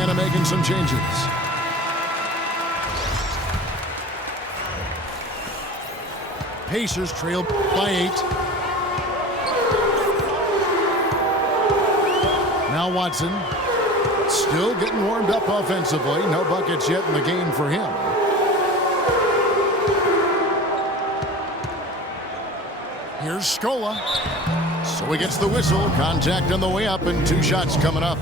Indiana making some changes. Pacers trail by 8. Now Watson still getting warmed up offensively. No buckets yet in the game for him. Here's Scola. So he gets the whistle. Contact on the way up and 2 shots coming up.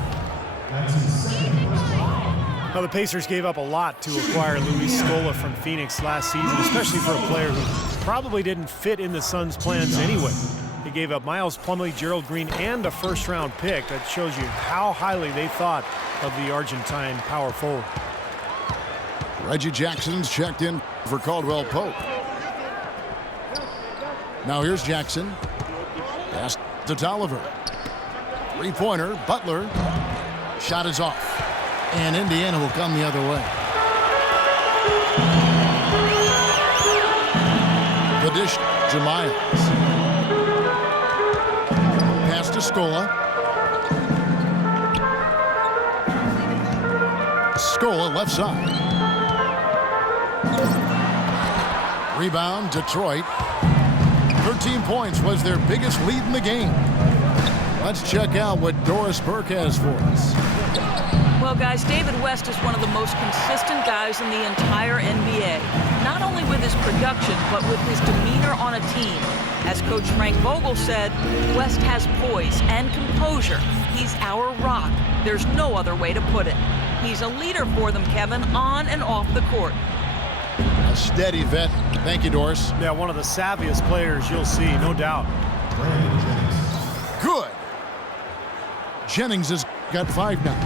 Well, the Pacers gave up a lot to acquire Luis Scola from Phoenix last season, especially for a player who probably didn't fit in the Suns' plans anyway. They gave up Miles Plumlee, Gerald Green, and a first-round pick. That shows you how highly they thought of the Argentine power forward. Reggie Jackson's checked in for Caldwell Pope. Now here's Jackson. Pass to Tolliver. 3-pointer, Butler. Shot is off. And Indiana will come the other way. The dish to Miles. Pass to Scola. Scola left side. Rebound, Detroit. 13 points was their biggest lead in the game. Let's check out what Doris Burke has for us. Well, guys, David West is one of the most consistent guys in the entire NBA. Not only with his production, but with his demeanor on a team. As Coach Frank Vogel said, West has poise and composure. He's our rock. There's no other way to put it. He's a leader for them, Kevin, on and off the court. A steady vet. Thank you, Doris. Yeah, one of the savviest players you'll see, no doubt. Good. Jennings has got 5 now.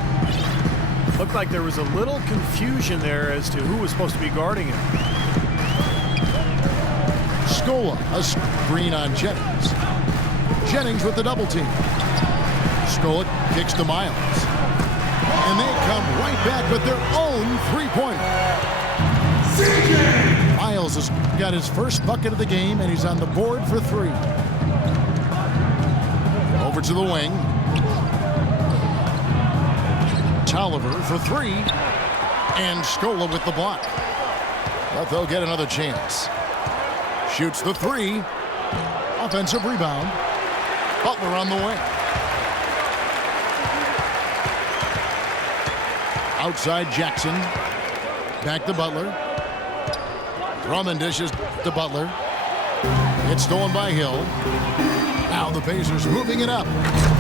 Looked like there was a little confusion there as to who was supposed to be guarding him. Scola, a screen on Jennings. Jennings with the double team. Scola kicks to Miles. And they come right back with their own 3-pointer. Miles has got his first bucket of the game, and he's on the board for 3. Over to the wing. Tolliver for 3. And Scola with the block. But they'll get another chance. Shoots the 3. Offensive rebound. Butler on the wing. Outside Jackson. Back to Butler. Drummond dishes to Butler. It's stolen by Hill. Now the Pacers moving it up.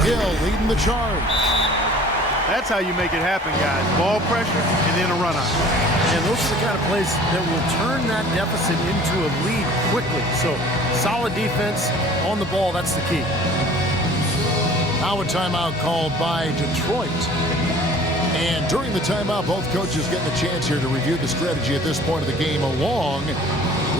Hill leading the charge. That's how you make it happen, guys. Ball pressure and then a run-out. And those are the kind of plays that will turn that deficit into a lead quickly. So solid defense on the ball, that's the key. Now a timeout called by Detroit. And during the timeout, both coaches getting a chance here to review the strategy at this point of the game, along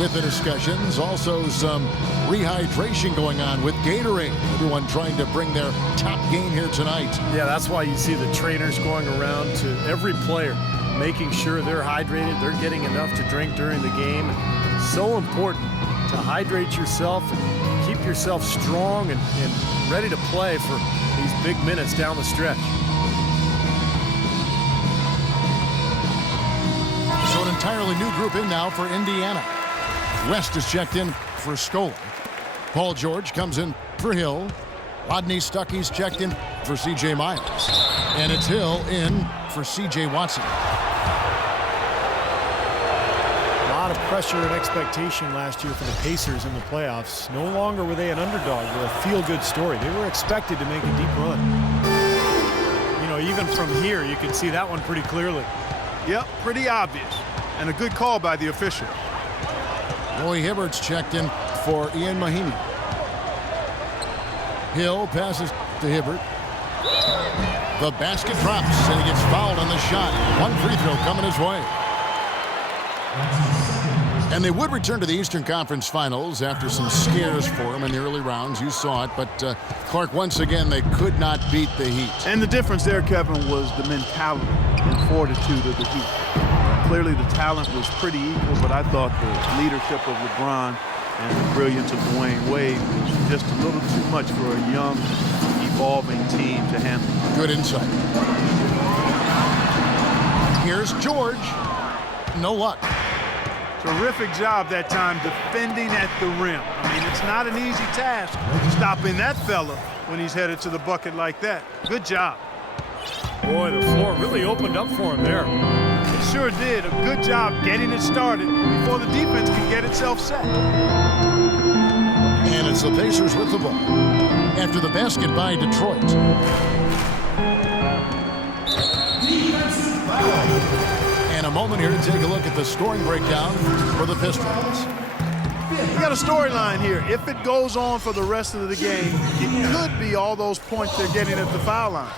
with the discussions. Also some rehydration going on with Gatorade. Everyone trying to bring their top game here tonight. Yeah, that's why you see the trainers going around to every player, making sure they're hydrated, they're getting enough to drink during the game. So important to hydrate yourself and keep yourself strong and ready to play for these big minutes down the stretch. So an entirely new group in now for Indiana. West is checked in for Scola. Paul George comes in for Hill. Rodney Stuckey's checked in for C.J. Miles. And it's Hill in for C.J. Watson. A lot of pressure and expectation last year for the Pacers in the playoffs. No longer were they an underdog or a feel-good story. They were expected to make a deep run. You know, even from here, you can see that one pretty clearly. Yep, pretty obvious. And a good call by the official. Roy Hibbert's checked in for Ian Mahinmi. Hill passes to Hibbert. The basket drops, and he gets fouled on the shot. One free throw coming his way. And they would return to the Eastern Conference Finals after some scares for him in the early rounds. You saw it, but Clark, once again, they could not beat the Heat. And the difference there, Kevin, was the mentality and fortitude of the Heat. Clearly the talent was pretty equal, but I thought the leadership of LeBron and the brilliance of Dwayne Wade was just a little too much for a young, evolving team to handle. Good insight. Here's George. No luck. Terrific job that time defending at the rim. I mean, it's not an easy task stopping that fella when he's headed to the bucket like that. Good job. Boy, the floor really opened up for him there. It sure did. A good job getting it started before the defense can get itself set. And it's the Pacers with the ball after the basket by Detroit. And a moment here to take a look at the scoring breakdown for the Pistons. We got a storyline here. If it goes on for the rest of the game, it could be all those points they're getting at the foul line.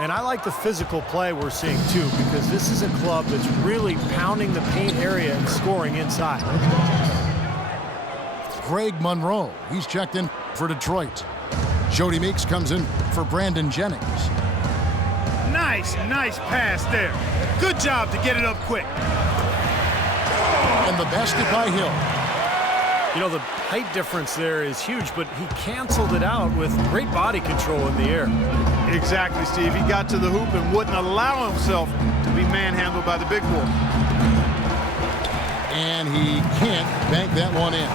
And I like the physical play we're seeing, too, because this is a club that's really pounding the paint area and scoring inside. Greg Monroe, he's checked in for Detroit. Jody Meeks comes in for Brandon Jennings. Nice pass there. Good job to get it up quick. And the basket by Hill. You know, the height difference there is huge, but he canceled it out with great body control in the air. Exactly, Steve. He got to the hoop and wouldn't allow himself to be manhandled by the big boy. And he can't bank that one in.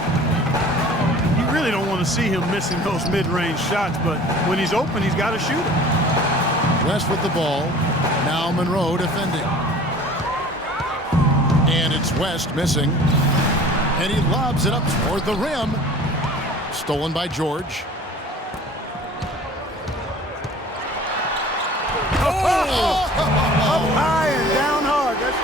You really don't want to see him missing those mid-range shots, but when he's open, he's got to shoot it. West with the ball. Now Monroe defending. And it's West missing. And he lobs it up toward the rim. Stolen by George. Up high and down hard. That's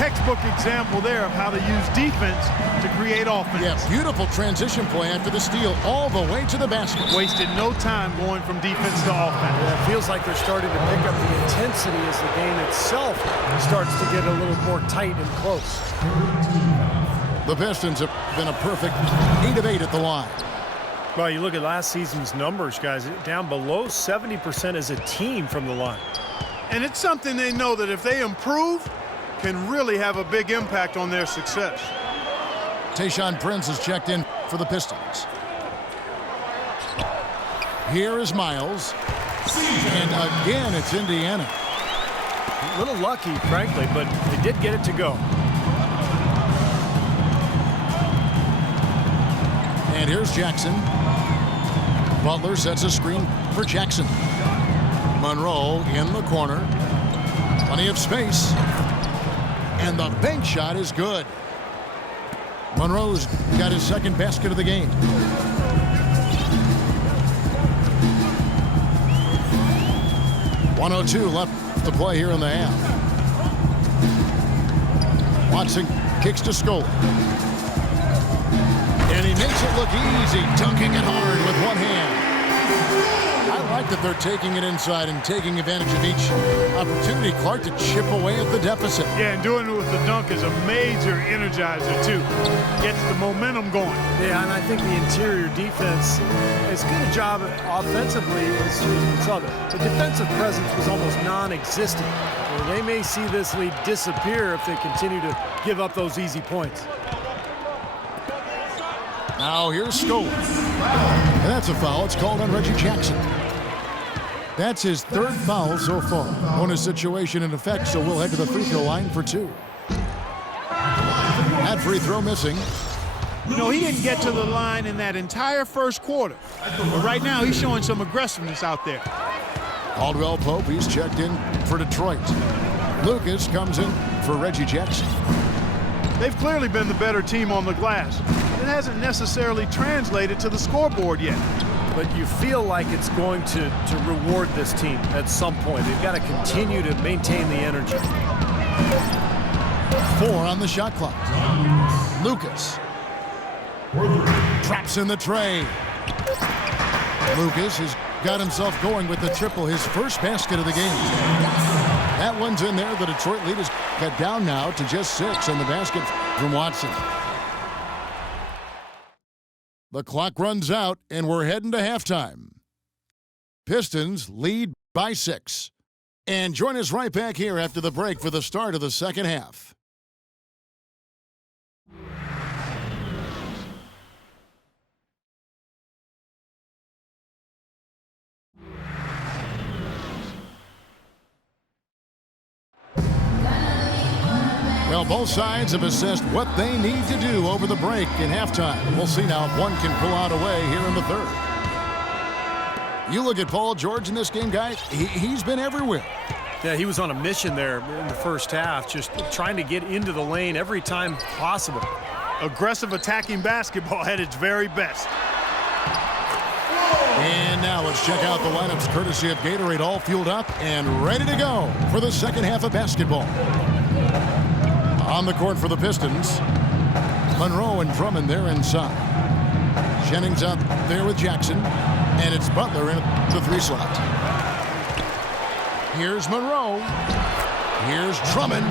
textbook example there of how to use defense to create offense. Yeah, beautiful transition play after the steal all the way to the basket. Wasted no time going from defense to offense. Yeah, it feels like they're starting to pick up the intensity as the game itself starts to get a little more tight and close. The Pistons have been a perfect 8 of 8 at the line. Well, you look at last season's numbers, guys, down below 70% as a team from the line. And it's something they know that if they improve, can really have a big impact on their success. Tayshaun Prince is checked in for the Pistons. Here is Miles. And again, it's Indiana. A little lucky, frankly, but they did get it to go. And here's Jackson. Butler sets a screen for Jackson. Monroe in the corner. Plenty of space. And the bank shot is good. Monroe's got his second basket of the game. .102 left to play here in the half. Watson kicks to Scola. And he makes it look easy, dunking it hard with one hand. I like that they're taking it inside and taking advantage of each opportunity, Clark, to chip away at the deficit. Yeah, and doing it with the dunk is a major energizer, too. Gets the momentum going. Yeah, and I think the interior defense, as good a job offensively as we saw, the defensive presence was almost non-existent. So they may see this lead disappear if they continue to give up those easy points. Now here's Scola. And that's a foul. It's called on Reggie Jackson. That's his third foul so far. Bonus situation in effect, so we'll head to the free throw line for 2. That free throw missing. You know, he didn't get to the line in that entire first quarter. But right now, he's showing some aggressiveness out there. Caldwell Pope, he's checked in for Detroit. Lucas comes in for Reggie Jackson. They've clearly been the better team on the glass. It hasn't necessarily translated to the scoreboard yet. But you feel like it's going to reward this team at some point. They've got to continue to maintain the energy. 4 on the shot clock. Lucas traps in the tray. Lucas has got himself going with the triple, his first basket of the game. That one's in there. The Detroit lead is cut down now to just 6 on the basket from Watson. The clock runs out, and we're heading to halftime. Pistons lead by 6. And join us right back here after the break for the start of the second half. Well, both sides have assessed what they need to do over the break in halftime. We'll see now if one can pull out a way here in the third. You look at Paul George in this game, guys, he's been everywhere. Yeah, he was on a mission there in the first half, just trying to get into the lane every time possible. Aggressive attacking basketball at its very best. And now let's check out the lineups courtesy of Gatorade, all fueled up and ready to go for the second half of basketball. On the court for the Pistons, Monroe and Drummond there inside. Jennings out there with Jackson, and it's Butler in the 3 slot. Here's Monroe. Here's Drummond.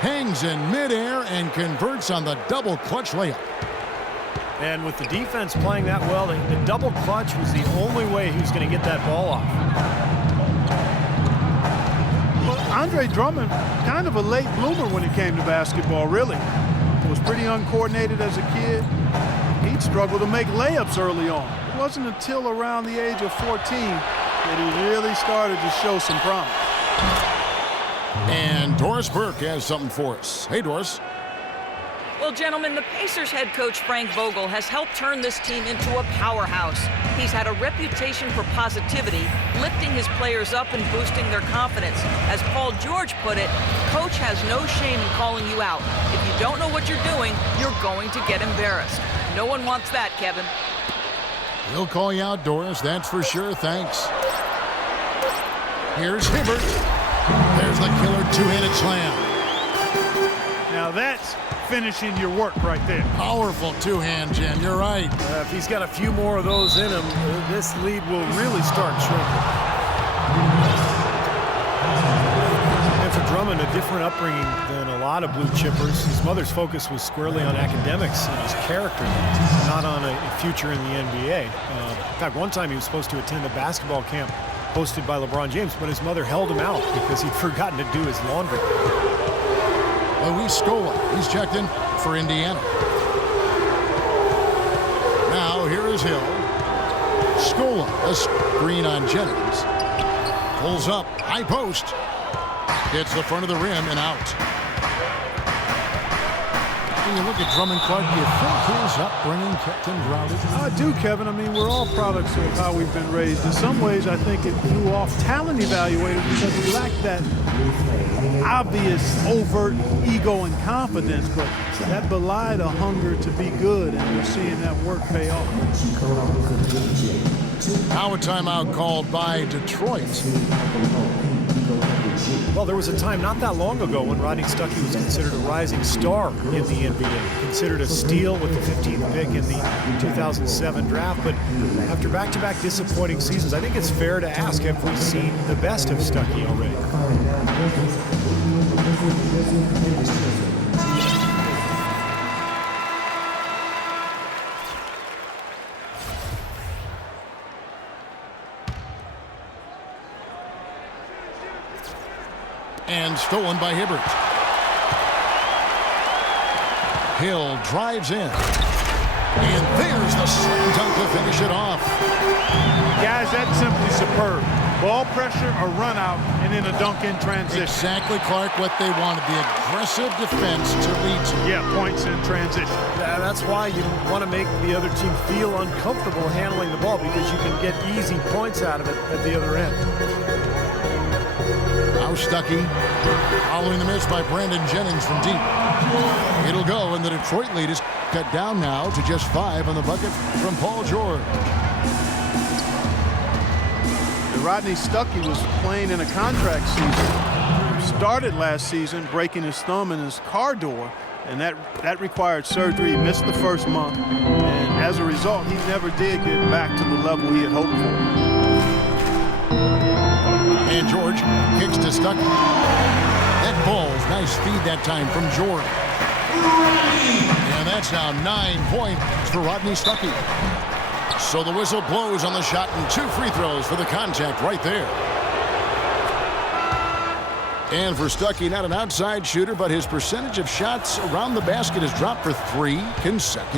Hangs in midair and converts on the double clutch layup. And with the defense playing that well, the double clutch was the only way he was going to get that ball off. Well, Andre Drummond, kind of a late bloomer when it came to basketball, really. Was pretty uncoordinated as a kid. He'd struggle to make layups early on. It wasn't until around the age of 14 that he really started to show some promise. And Doris Burke has something for us. Hey, Doris. Well, gentlemen, the Pacers head coach Frank Vogel has helped turn this team into a powerhouse. He's had a reputation for positivity, lifting his players up and boosting their confidence. As Paul George put it, coach has no shame in calling you out. If you don't know what you're doing, you're going to get embarrassed. No one wants that, Kevin. He'll call you out, Doris, that's for sure. Thanks. Here's Hibbert. There's the killer two-handed slam. Now that's finishing your work right there. Powerful two-hand, Jim. You're right. If he's got a few more of those in him, this lead will really start shrinking. And for Drummond, a different upbringing than a lot of blue chippers. His mother's focus was squarely on academics and his character, not on a future in the NBA. In fact, one time he was supposed to attend a basketball camp hosted by LeBron James, but his mother held him out because he'd forgotten to do his laundry. Luis Scola, he's checked in for Indiana. Now here is Hill. Scola, a screen on Jennings. Pulls up, high post. Hits the front of the rim and out. When you look at Drummond, Clark, do you think his upbringing kept him grounded? I do, Kevin. I mean, we're all products of how we've been raised. In some ways, I think it threw off talent evaluators because we lack that obvious, overt ego and confidence, but that belied a hunger to be good, and we're seeing that work pay off. Now a timeout called by Detroit. Well, there was a time not that long ago when Rodney Stuckey was considered a rising star in the NBA, considered a steal with the 15th pick in the 2007 draft. But after back-to-back disappointing seasons, I think it's fair to ask, have we seen the best of Stuckey already? And stolen by Hibbert. Hill drives in. And there's the slam dunk to finish it off. Guys, that's simply superb. Ball pressure, a run out, and then a dunk in transition. Exactly, Clark, what they wanted. The aggressive defense to lead to. Yeah, points in transition. That's why you want to make the other team feel uncomfortable handling the ball, because you can get easy points out of it at the other end. Now Stuckey following the miss by Brandon Jennings from deep. It'll go, and the Detroit lead is cut down now to just 5 on the bucket from Paul George. And Rodney Stuckey was playing in a contract season. Started last season breaking his thumb in his car door, and that required surgery. He missed the first month, and as a result, he never did get back to the level he had hoped for. And George kicks to Stuckey. That ball's nice feed that time from George. And that's now 9 points for Rodney Stuckey. So the whistle blows on the shot, and 2 free throws for the contact right there. And for Stuckey, not an outside shooter, but his percentage of shots around the basket has dropped for 3 consecutive